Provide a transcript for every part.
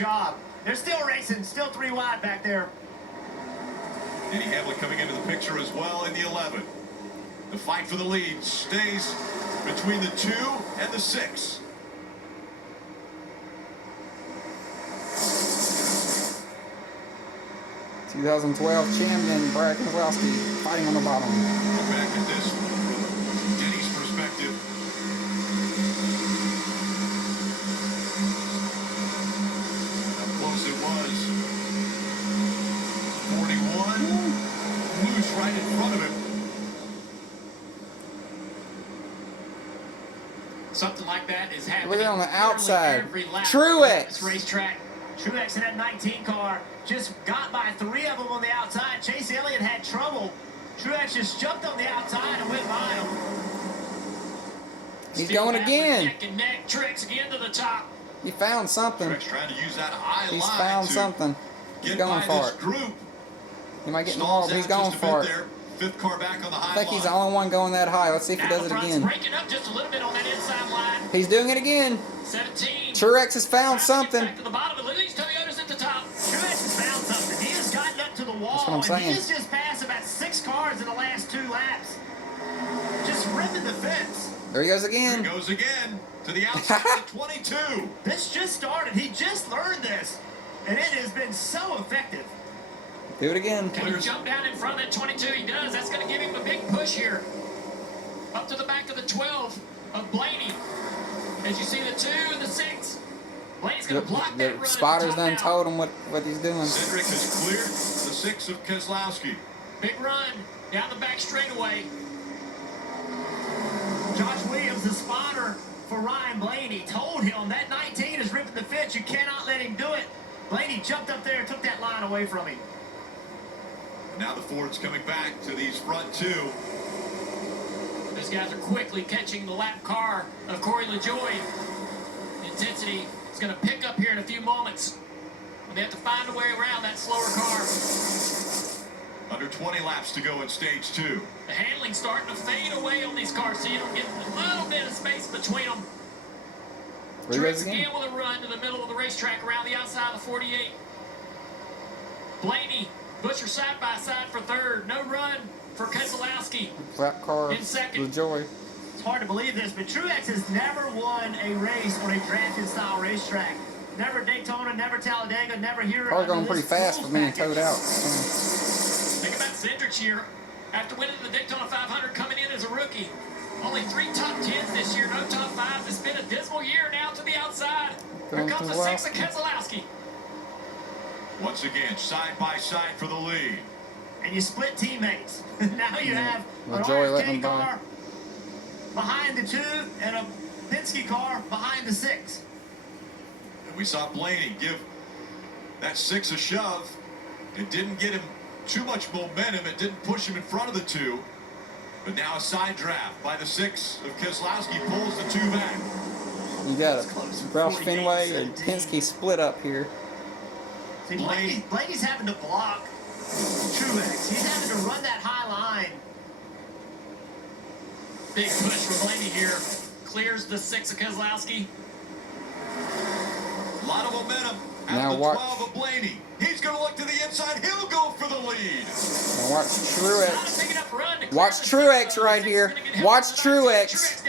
job. They're still racing, still 3 wide back there. Denny Hamlin coming into the picture as well in the 11. The fight for the lead stays between the 2 and the 6. (2012) champion Brad Keselowski fighting on the bottom. Look back at this from Denny's perspective. How close it was. 41. Loose right in front of him. Something like that is happening. Look at it on the outside. Truex. Racetrack. Truex in that 19 car just got by 3 of them on the outside. Chase Elliott had trouble. Truex just jumped on the outside and went by him. He's going again. Neck and neck. Truex again to the top. He found something. Truex trying to use that high He's line found to something. He's get going by for this it. group. He might get in the wall, but he's going for it. There. 5th car back on the high I think line. he's the only one going that high. Let's see if he does it again. Breaking up just a little bit on that inside line. He's doing it again. 17. Truex has found something. Back to the bottom, but these Toyotas at the top. Truex has found something. He has gotten up to the wall. That's what I'm saying. And he has just passed about 6 cars in the last 2 laps. Just ripping the fence. There he goes again. There he goes again to the outside of 22. This just started. He just learned this. And it has been so effective. Do it again. Can he jump down in front of that 22? He does. That's going to give him a big push here. Up to the back of the 12 of Blaney. As you see the 2 and the 6. Blaney's going to block that run. The spotters done told him what he's doing. Cedric has cleared the 6 of Keselowski. Big run down the back straightaway. Josh Williams, the spotter for Ryan Blaney, told him that 19 is ripping the fence. You cannot let him do it. Blaney jumped up there and took that line away from him. Now the Ford's coming back to these front 2. These guys are quickly catching the lap car of Corey LaJoie. Intensity is going to pick up here in a few moments. They have to find a way around that slower car. Under 20 laps to go in stage 2. The handling's starting to fade away on these cars, so you don't get a little bit of space between them. Truex again with a run to the middle of the racetrack around the outside of the 48. Blaney, Busher side by side for 3rd. No run for Keselowski. Lap car in 2nd. LaJoie. It's hard to believe this, but Truex has never won a race on a drafted-style racetrack. Never Daytona, never Talladega, never here. Car's going pretty fast for being towed out. Think about Cedric here. After winning the Daytona 500, coming in as a rookie. Only 3 top 10s this year, no top 5s. It's been a dismal year now to the outside. Here comes the 6 of Keselowski. Once again, side by side for the lead. And you split teammates. Now you have an LaJoie letting RFK him by. car behind the 2 and a Penske car behind the 6. And we saw Blaney give that 6 a shove. It didn't get him too much momentum. It didn't push him in front of the 2. But now a side draft by the 6 of Keselowski pulls the 2 back. You got it. Roush Fenway and Penske split up here. See, Blaney's having to block Truex. He's having to run that high line. Big push for Blaney here. Clears the 6 of Keselowski. A lot of momentum at Now the watch. 12 of Blaney. He's going to look to the inside. He'll go for the lead. Now watch Truex. Watch Truex right here. Watch Truex.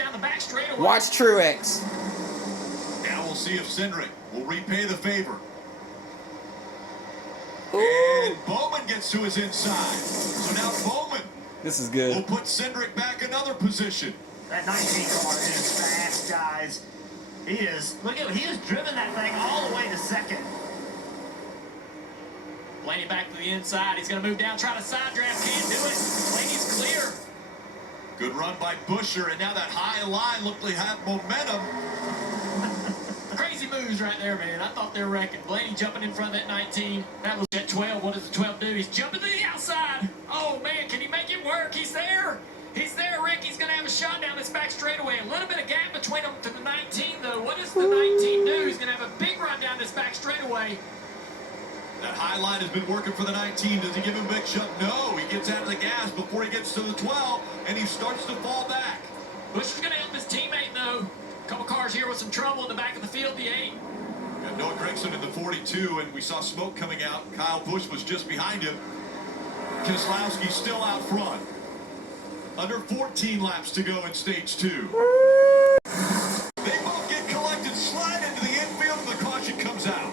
Watch Truex. Now we'll see if Cindric will repay the favor. Ooh. And Bowman gets to his inside. So now Bowman This is will good. put Cindric back another position. That 19 car is fast, guys. He is. Look at, he has driven that thing all the way to 2nd. Blaney back to the inside. He's going to move down, try to side draft. Can't do it. Blaney's clear. Good run by Busher, and now that high line looked like have momentum. Crazy moves right there, man. I thought they were wrecking. Blaney jumping in front of that 19. That was at 12. What does the 12 do? He's jumping to the outside. Oh, man, can he make it work? He's there. He's there, Rick. He's going to have a shot down this back straightaway. A little bit of gap between them to the 19, though. What does the 19 do? He's going to have a big run down this back straightaway. That high line has been working for the 19. Does he give him a big shot? No. He gets out of the gas before he gets to the 12, and he starts to fall back. Busher's going to help his teammate, though. A couple cars here with some trouble in the back of the field, the 8. Yeah, Noah Gragson in the 42, and we saw smoke coming out. Kyle Busch was just behind him. Keselowski still out front. Under 14 laps to go in stage 2. They both get collected, slide into the infield, and the caution comes out.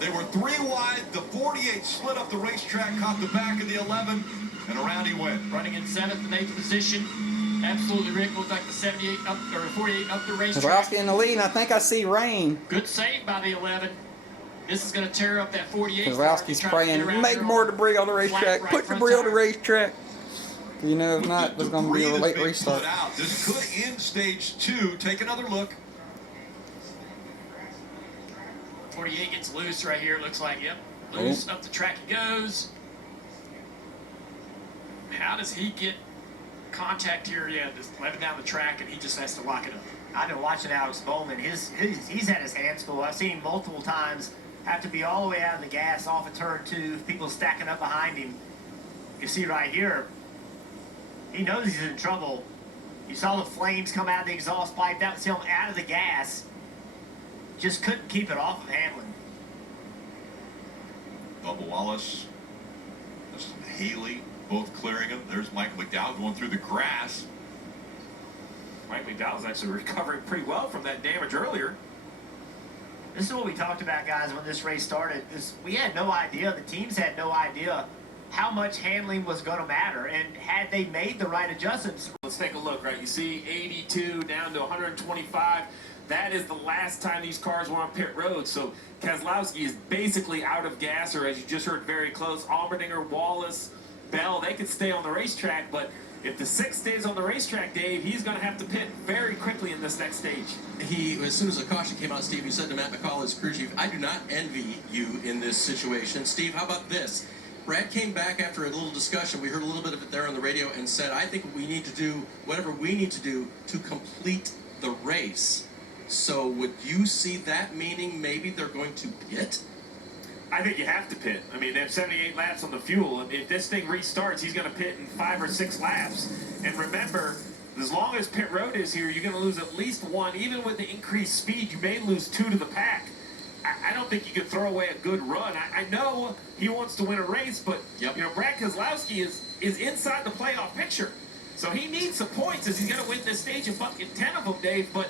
They were 3 wide. The 48 split up the racetrack, caught the back of the 11, and around he went. Running in 7th and 8th position. Absolutely, Rick. Looked like the 78 up or 48 up the racetrack. Keselowski in the lead, and I think I see rain. Good save by the 11. This is going to tear up that 48. Keselowski's praying, make more debris on the racetrack. Put debris on the racetrack. You know, if not, there's going to be a late restart. This could end stage 2. Take another look. 48 gets loose right here. Looks like, yep, loose. Up the track he goes. How does he get contact here? Yeah, just let it down the track, and he just has to lock it up. I've been watching Alex Bowman. He's had his hands full. I've seen him multiple times have to be all the way out of the gas off of turn 2. People stacking up behind him. You see right here, he knows he's in trouble. You saw the flames come out of the exhaust pipe. That was him out of the gas. Just couldn't keep it off of Hamlin. Bubba Wallace, Haley, both clearing him. There's Mike McDowell going through the grass. Mike McDowell's actually recovering pretty well from that damage earlier. This is what we talked about, guys, when this race started. We had no idea, the teams had no idea how much handling was going to matter, and had they made the right adjustments. Let's take a look, right? You see 82 down to 125. That is the last time these cars were on pit road. So Keselowski is basically out of gas, or as you just heard, very close. Allmendinger, Wallace, Bell, they could stay on the racetrack, but if the 6 stays on the racetrack, Dave, he's going to have to pit very quickly in this next stage. As soon as the caution came out, Steve, he said to Matt McCall, his crew chief, I do not envy you in this situation. Steve, how about this? Brad came back after a little discussion. We heard a little bit of it there on the radio and said, I think we need to do whatever we need to do to complete the race. So would you see that meaning maybe they're going to pit? I think you have to pit. I mean, they have 78 laps on the fuel. And if this thing restarts, he's going to pit in 5 or 6 laps. And remember, as long as pit road is here, you're going to lose at least 1. Even with the increased speed, you may lose 2 to the pack. I don't think you can throw away a good run. I know he wants to win a race, but you know, Brad Keselowski is inside the playoff picture. So he needs some points as he's going to win this stage and fucking 10 of them, Dave. But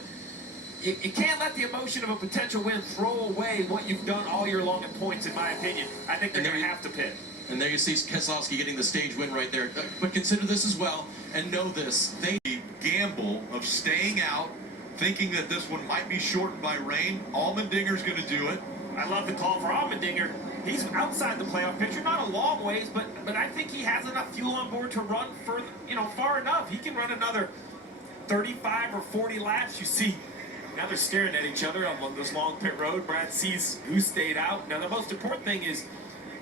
you can't let the emotion of a potential win throw away what you've done all year long in points, in my opinion. I think they're going to have to pit. And there you see Keselowski getting the stage win right there. But consider this as well, and know this. They gamble of staying out, thinking that this one might be shortened by rain. Allmendinger's going to do it. I love the call for Allmendinger. He's outside the playoff picture, not a long ways, but I think he has enough fuel on board to run further, far enough. He can run another 35 or 40 laps. You see, now they're staring at each other on this long pit road. Brad sees who stayed out. Now, the most important thing is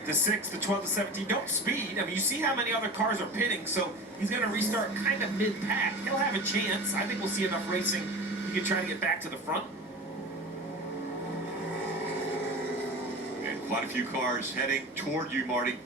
the 6, the 12, the 17 don't speed. I mean, you see how many other cars are pitting, so he's going to restart kind of mid-pack. He'll have a chance. I think we'll see enough racing. He can try to get back to the front. And quite a few cars heading toward you, Marty.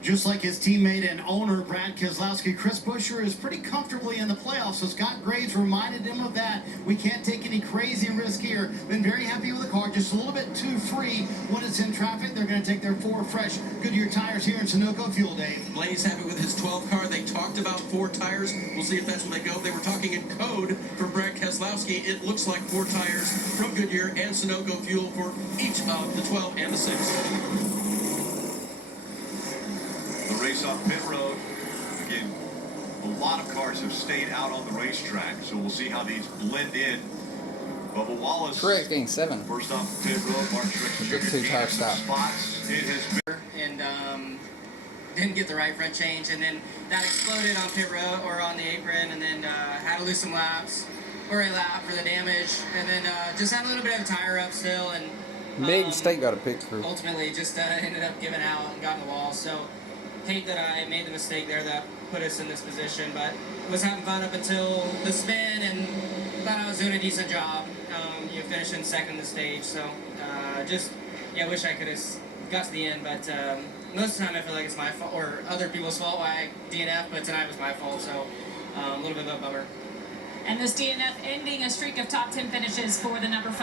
Just like his teammate and owner, Brad Keselowski, Chris Buescher is pretty comfortably in the playoffs, so Scott Graves reminded him of that. We can't take any crazy risk here. Been very happy with the car, just a little bit too free when it's in traffic. They're going to take their 4 fresh Goodyear tires here in Sunoco Fuel, Dave. Blaney's happy with his 12 car. They talked about 4 tires. We'll see if that's where they go. They were talking in code for Brad Keselowski. It looks like 4 tires from Goodyear and Sunoco Fuel for each of the 12 and the 6. The race on pit road. Again, a lot of cars have stayed out on the racetrack, so we'll see how these blend in. Bubba Wallace. Truex getting 7. First off the pit road, Mark Truex Good 2-tire stop. Spots. It has been. And didn't get the right front change, and then that exploded on pit road or on the apron, and then had to lose some laps or a lap for the damage, and then just had a little bit of a tire up still, and Big mistake got a pick through. ultimately just ended up giving out and got in the wall. So hate that I made the mistake there that put us in this position, but was having fun up until the spin and thought I was doing a decent job. Finishing second in the stage, so wish I could have got to the end, but most of the time I feel like it's my fault or other people's fault why I DNF, but tonight was my fault, so a little bit of a bummer. And this DNF ending a streak of top 10 finishes for the number 5.